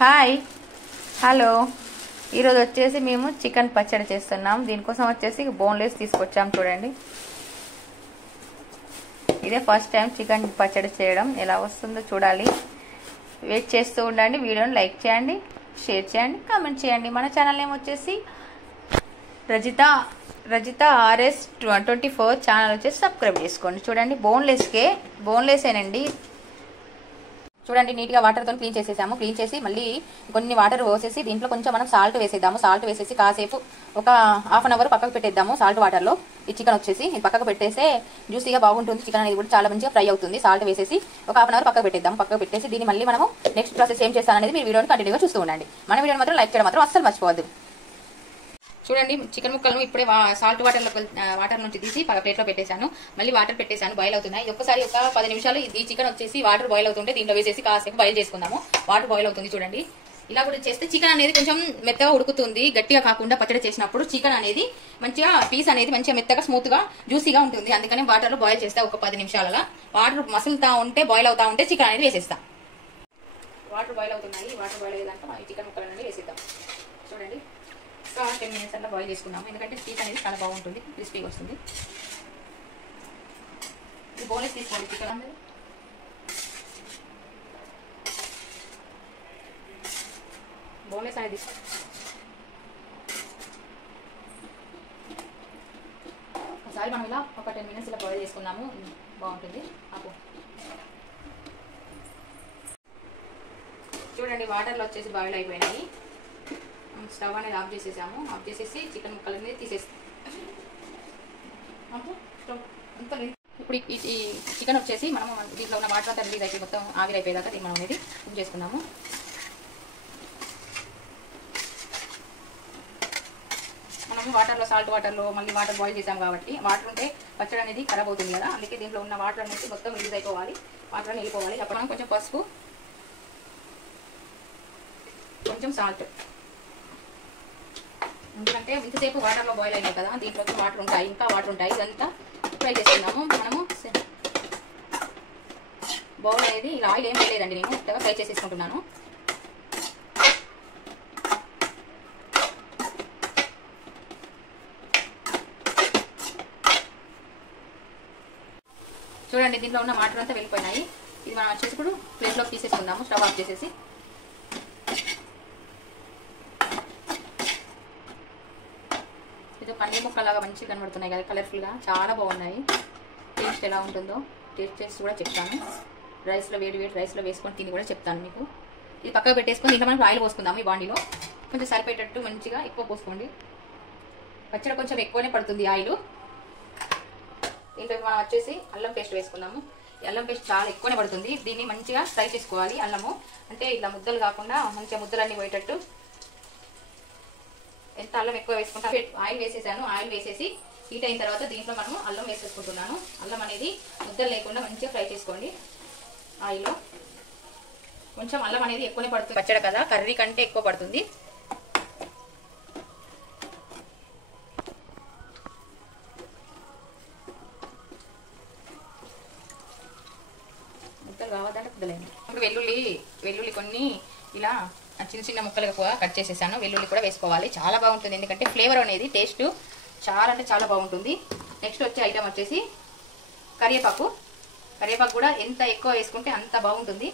Hi hello ఈరోజు వచ్చేసి మేము చికెన్ పచ్చడి చేస్తున్నాం. దీనికోసం వచ్చేసి బోన్లెస్ తీసుకొచ్చాం. చూడండి, ఇదే ఫస్ట్ టైం చికెన్ పచ్చడి చేయడం. ఎలా వస్తుందో చూడాలి. వెయిట్ చేస్తూ ఉండండి. వీడియోని లైక్ చేయండి, షేర్ చేయండి, కామెంట్ చేయండి. మన ఛానల్ నేమ్ వచ్చేసి రజిత RS 24 ఛానల్ వచ్చేసి సబ్స్క్రైబ్ చేసుకోండి. చూడండి, బోన్లెస్సేనండి. చూడండి, నీట్గా వాటర్తో క్లీన్ చేసేసాము. క్లీన్ చేసి మళ్ళీ కొన్ని వాటర్ పోసేసి దీంట్లో కొంచెం మనం సాల్ట్ వేసేద్దాము. సాల్ట్ వేసేసి కాసేపు ఒక హాఫ్ అన్ అవర్ పక్కకు పెట్టేద్దాము. సాల్ట్ వాటర్లో ఈ చికెన్ వచ్చేసి పక్కకు పెట్టేస్తే జ్యూసీగా బాగుంటుంది. చికెన్ అనేది కూడా చాలా మంచిగా ఫ్రై అవుతుంది. సాల్ట్ వేసేసి ఒక హాఫ్ అన్ అవర్ పక్కకు పెట్టేద్దాం. పక్కకు పెట్టేసి దీన్ని మళ్ళీ మనము నెక్స్ట్ ప్రాసెస్ ఏం చేస్తాననేది మీరు వీడియోని కంటిన్యూగా చూస్తూ ఉండండి. మన వీడియోని మాత్రం లైక్ చేయడం మాత్రం అస్సలు మర్చిపోవద్దు. చూడండి, చికెన్ ముక్కలను ఇప్పుడే సాల్ట్ వాటర్ నుంచి తీసి ప్లేట్లో పెట్టేశాను. మళ్ళీ వాటర్ పెట్టేశాను, బాయిల్ అవుతున్నాయి. ఒక్కసారి ఒక 10 నిమిషాలు ఈ చికెన్ వచ్చేసి వాటర్ బాయిల్ అవుతుంటే దీంట్లో వేసేసి కాసేపు బాయిల్ చేసుకుందాము. వాటర్ బాయిల్ అవుతుంది. చూడండి, ఇలా కూడా చేస్తే చికెన్ అనేది కొంచెం మెత్తగా ఉడుకుతుంది. గట్టిగా కాకుండా పచ్చడి చేసినప్పుడు చికెన్ అనేది మంచిగా పీస్ అనేది మంచిగా మెత్తగా స్మూత్ గా జ్యూసీగా ఉంటుంది. అందుకని వాటర్ లో బాయిల్ చేస్తా. ఒక 10 నిమిషాలలో వాటర్ మసులుతా ఉంటే బాయిల్ అవుతా ఉంటే చికెన్ అనేది వేసేస్తా. వాటర్ బాయిల్ అవుతున్నాయి. వాటర్ బాయిల్ అయ్యేదాకా ఈ చికెన్ ముక్కలు అనేది వేసేద్దాం. చూడండి, 10 మినిట్స్ అలా బాయిల్ చేసుకున్నాము. ఎందుకంటే పీస్ అనేది చాలా బాగుంటుంది, క్రిస్పీగా వస్తుంది. ఇది బోన్లెస్ తీసుకోండి చికెన్ అనేది. బోన్లెస్ అనేది ఒకసారి మనం ఇలా ఒక 10 మినిట్స్ ఇలా బాయిల్ చేసుకున్నాము. బాగుంటుంది. చూడండి, వాటర్లో వచ్చేసి బాయిల్ అయిపోయినాయి. స్టవ్ అనేది ఆఫ్ చేసేసాము. ఆఫ్ చేసేసి చికెన్ ముక్కలన్నీ తీసేస్తాం. ఇప్పుడు ఈ చికెన్ వచ్చేసి మనము దీంట్లో ఉన్న వాటర్ అంతా రిలీజ్ అయిపోయి మొత్తం ఆవిరైపోయేదాకా దీన్ని మనం అనేది కుక్ చేసుకున్నాము. మనము వాటర్లో సాల్ట్ వాటర్లో మళ్ళీ వాటర్ బాయిల్ చేసాము కాబట్టి వాటర్ ఉంటే పచ్చడి అనేది ఖరాబ్ అవుతుంది కదా. అందుకే దీంట్లో ఉన్న వాటర్ అనేది మొత్తం రిలీజ్ అయిపోవాలి. వాటర్ అని వెళ్ళిపోవాలి. అప్పుడు మనం కొంచెం పసుపు, కొంచెం సాల్ట్, ఎందుకంటే ఇంతసేపు వాటర్లో బాయిల్ అయినాయి కదా, దీంట్లోకి వాటర్ ఉంటాయి, ఇంకా వాటర్ ఉంటాయి. ఇదంతా ఫ్రై చేసుకున్నాము. మనము బౌల్ అనేది ఇలా ఆయిల్ ఏం వేయలేదండి, నేను ఇట్టగా ఫ్రై చేసేసుకుంటున్నాను. చూడండి, దీంట్లో ఉన్న వాటర్ అంతా వెళ్ళిపోయినాయి. ఇది మనం వచ్చేసి ఇప్పుడు ప్లేట్లోకి తీసేసుకుందాము. స్టవ్ ఆఫ్ చేసేసి పన్నీర్ ముక్కలాగా మంచిగా కనబడుతున్నాయి కదా, కలర్ఫుల్గా చాలా బాగున్నాయి. టేస్ట్ ఎలా ఉంటుందో టేస్ట్ కూడా చెప్తాను. రైస్లో వేడి రైస్లో వేసుకొని తిని కూడా చెప్తాను మీకు. ఇది పక్కకు పెట్టేసుకొని దీంట్లో మనం ఆయిల్ పోసుకుందాము. ఈ బాండీలో కొంచెం సరిపోయేటట్టు మంచిగా ఎక్కువ పోసుకోండి. పచ్చడి కొంచెం ఎక్కువనే పడుతుంది ఆయిల్. దీంట్లో మనం వచ్చేసి అల్లం పేస్ట్ వేసుకుందాము. ఈ అల్లం పేస్ట్ చాలా ఎక్కువనే పడుతుంది. దీన్ని మంచిగా ఫ్రై చేసుకోవాలి. అల్లము అంటే ఇలా ముద్దలు కాకుండా మంచిగా ముద్దలన్నీ పోయేటట్టు. ఎంత అల్లం ఎక్కువ వేసుకుంటా ఆయిల్ వేసేసాను. ఆయిల్ వేసేసి హీట్ అయిన తర్వాత దీంట్లో మనము అల్లం వేసేసుకుంటున్నాను. అల్లం అనేది ముద్దలు లేకుండా మంచిగా ఫ్రై చేసుకోండి ఆయిల్లో. కొంచెం అల్లం అనేది ఎక్కువనే పడుతుంది. పచ్చడి కదా, కర్రీ కంటే ఎక్కువ పడుతుంది. ముద్దలు కావద్దంటే ముద్దలేదు. ఇప్పుడు వెల్లుల్లి కొన్ని ఇలా చిన్న చిన్న ముక్కలుగా కట్ చేసేసాను. వెల్లుల్లి కూడా వేసుకోవాలి. చాలా బాగుంటుంది, ఎందుకంటే ఫ్లేవర్ అనేది టేస్ట్ చాలా అంటే చాలా బాగుంటుంది. నెక్స్ట్ వచ్చే ఐటమ్ వచ్చేసి కరివేపాకు కూడా ఎంత ఎక్కువ వేసుకుంటే అంత బాగుంటుంది.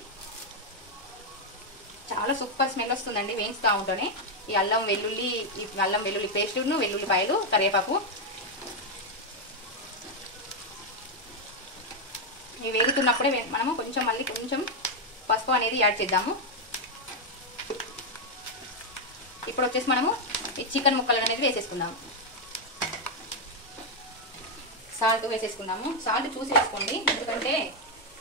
చాలా సూపర్ స్మెల్ వస్తుందండి వేయించుతూ ఉంటేనే. ఈ అల్లం వెల్లుల్లి పేస్ట్ను, వెల్లుల్లిపాయలు, కరివేపాకు ఇవి వేగుతున్నప్పుడే మనము మళ్ళీ కొంచెం పసుపు అనేది యాడ్ చేద్దాము. ఇప్పుడు వచ్చేసి మనము ఈ చికెన్ ముక్కలు అనేది వేసేసుకుందాము. సాల్ట్ వేసేసుకుందాము. సాల్ట్ చూసి వేసుకోండి, ఎందుకంటే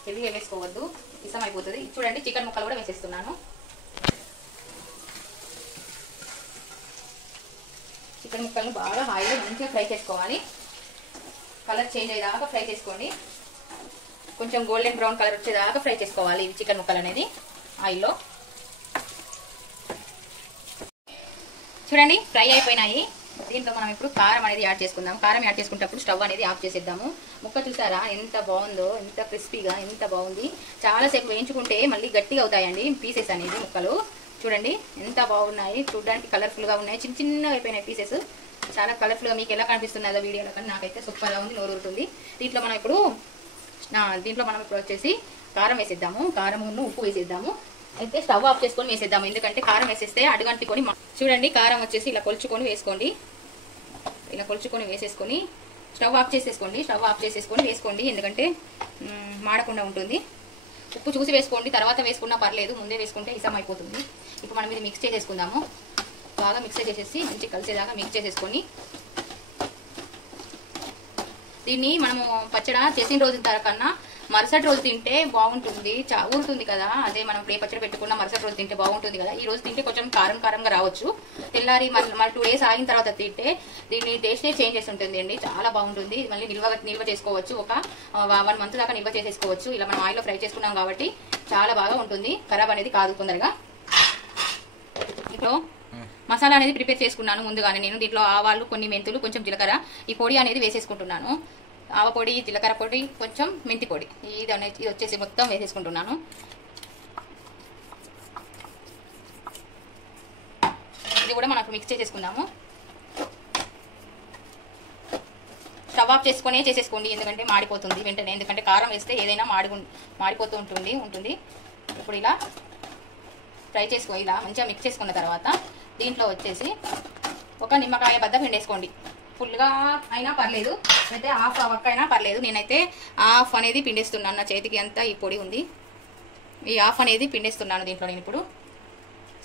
హెవీగా వేసుకోవద్దు, ఇసం అయిపోతుంది. చూడండి, చికెన్ ముక్కలు కూడా వేసేస్తున్నాను. చికెన్ ముక్కలను బాగా ఆయిల్ మంచిగా ఫ్రై చేసుకోవాలి. కలర్ చేంజ్ అయ్యేదాకా ఫ్రై చేసుకోండి. కొంచెం గోల్డెన్ బ్రౌన్ కలర్ వచ్చేదాకా ఫ్రై చేసుకోవాలి ఇవి చికెన్ ముక్కలు అనేది ఆయిల్లో. చూడండి, ఫ్రై అయిపోయినాయి. దీంట్లో మనం ఇప్పుడు కారం అనేది యాడ్ చేసుకుందాం. కారం యాడ్ చేసుకునేటప్పుడు స్టవ్ అనేది ఆఫ్ చేసేద్దాము. ముక్క చూసారా ఎంత బాగుందో, ఎంత క్రిస్పీగా ఎంత బాగుంది. చాలాసేపు వేయించుకుంటే మళ్ళీ గట్టిగా అవుతాయండి పీసెస్ అనేది ముక్కలు. చూడండి ఎంత బాగున్నాయి, చూడడానికి కలర్ఫుల్గా ఉన్నాయి, చిన్న చిన్నగా అయిపోయినాయి పీసెస్, చాలా కలర్ఫుల్గా. మీకు ఎలా కనిపిస్తున్నదో వీడియోలో కానీ నాకైతే సూపర్గా ఉంది, నోరు ఊరుతుంది. దీంట్లో మనం ఇప్పుడు వచ్చేసి కారం వేసేద్దాము, కారమును ఉప్పు వేసేద్దాము. అయితే స్టవ్ ఆఫ్ చేసుకొని వేసేద్దాము, ఎందుకంటే కారం వేసేస్తే అడుగంటుకొని. చూడండి కారం వచ్చేసి ఇలా కొలుచుకొని వేసుకోండి, ఇలా కొలుచుకొని వేసేసుకొని స్టవ్ ఆఫ్ చేసేసుకోండి. స్టవ్ ఆఫ్ చేసేసుకొని వేసుకోండి, ఎందుకంటే మాడకుండా ఉంటుంది. ఉప్పు చూసి వేసుకోండి, తర్వాత వేసుకున్నా పర్లేదు, ముందే వేసుకుంటే ఇసం అయిపోతుంది. ఇప్పుడు మనం ఇది మిక్స్ చేసేసుకుందాము, బాగా మిక్స్ చేసేసి మంచి కలిసేదాకా మిక్స్ చేసేసుకొని దీన్ని మనము పచ్చడి చేసిన రోజు కన్నా మరుసటి రోజు తింటే బాగుంటుంది, ఊరుతుంది కదా. అదే మనం ప్లే పచ్చడి పెట్టుకున్న మరుసటి రోజు తింటే బాగుంటుంది కదా. ఈ రోజు తింటే కొంచెం కారం కారంగా రావచ్చు, తెల్లారి మళ్ళీ 2 days ఆగిన తర్వాత తింటే దీన్ని టేస్టే చేంజ్ చేసి ఉంటుంది అండి, చాలా బాగుంటుంది. మళ్ళీ నిల్వ చేసుకోవచ్చు, ఒక 1 month దాకా నిల్వ చేసేసుకోవచ్చు. ఇలా మనం ఆయిల్లో ఫ్రై చేసుకున్నాం కాబట్టి చాలా బాగా ఉంటుంది, ఖరాబ్ అనేది కాదు తొందరగా. ఇప్పుడు మసాలా అనేది ప్రిపేర్ చేసుకున్నాను ముందుగానే నేను. దీంట్లో ఆవాలు, కొన్ని మెంతులు, కొంచెం జీలకర్ర, ఈ పొడి అనేది వేసేసుకుంటున్నాను. ఆవ పొడి, జీలకర్ర పొడి, కొంచెం మెంతి పొడి, ఇది వచ్చేసి మొత్తం వేసేసుకుంటున్నాను. ఇది కూడా మనకు మిక్స్ చేసేసుకుందాము. స్టవ్ ఆఫ్ చేసుకునే చేసేసుకోండి, ఎందుకంటే మాడిపోతుంది వెంటనే, ఎందుకంటే కారం వేస్తే ఏదైనా మాడిపోతూ ఉంటుంది. ఇప్పుడు ఇలా ఫ్రై చేసుకో, ఇలా మంచిగా మిక్స్ చేసుకున్న తర్వాత దీంట్లో వచ్చేసి ఒక నిమ్మకాయ బద్ద పిండేసుకోండి. ఫుల్గా అయినా పర్లేదు, అయితే హాఫ్ వక్క అయినా పర్లేదు. నేనైతే హాఫ్ అనేది పిండేస్తున్నాను, నా చేతికి అంతా ఈ పొడి ఉంది, ఈ హాఫ్ అనేది పిండేస్తున్నాను దీంట్లో. నేను ఇప్పుడు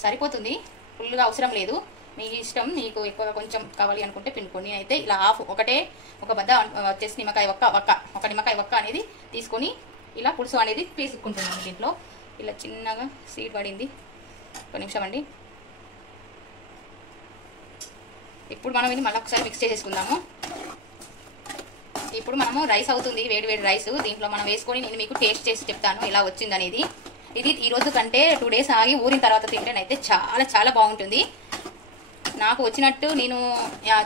సరిపోతుంది, ఫుల్గా అవసరం లేదు, మీ ఇష్టం. మీకు ఎక్కువగా కొంచెం కావాలి అనుకుంటే పిండుకోండి. అయితే ఇలా హాఫ్ ఒక బద్ద వచ్చేసి ఒక నిమ్మకాయ వక్క అనేది తీసుకొని ఇలా పులుసు అనేది తీసుకుంటున్నాను. దీంట్లో ఇలా చిన్నగా సీడ్ పడింది, ఒక నిమిషం అండి. ఇప్పుడు మనం ఇది మళ్ళీ ఒకసారి మిక్స్ చేసేసుకుందాము. ఇప్పుడు మనము రైస్ అవుతుంది, వేడి రైస్ దీంట్లో మనం వేసుకొని నేను మీకు టేస్ట్ చేసి చెప్తాను ఎలా వచ్చింది అనేది. ఇది ఈ రోజు కంటే 2 days ఆగి ఊరిన తర్వాత తింటేనైతే చాలా చాలా బాగుంటుంది. నాకు వచ్చినట్టు నేను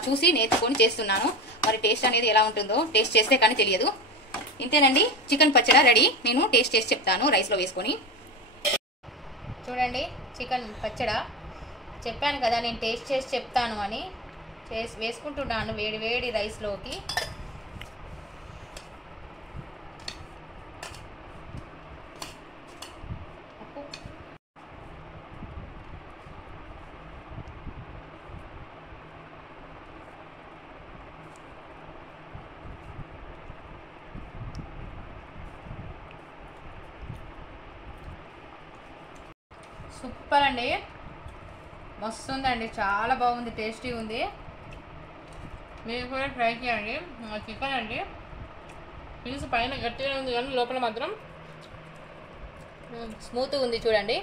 చూసి నేర్చుకొని చేస్తున్నాను, మరి టేస్ట్ అనేది ఎలా ఉంటుందో టేస్ట్ చేస్తే కానీ తెలియదు. ఇంతేనండి, చికెన్ పచ్చడి రెడీ. నేను టేస్ట్ చేసి చెప్తాను రైస్లో వేసుకొని. చూడండి చికెన్ పచ్చడి చెప్పాను కదా, నేను టేస్ట్ చేసి చెప్తాను అని వేసుకుంటున్నాను వేడి రైస్లోకి. సూపర్ అండి, మస్తు ఉందండి, చాలా బాగుంది, టేస్టీ ఉంది. మీరు కూడా ట్రై చేయండి. చికెన్ అండి పీస్ పైన గట్టిగా ఉంది కానీ లోపల మాత్రం స్మూత్గా ఉంది చూడండి.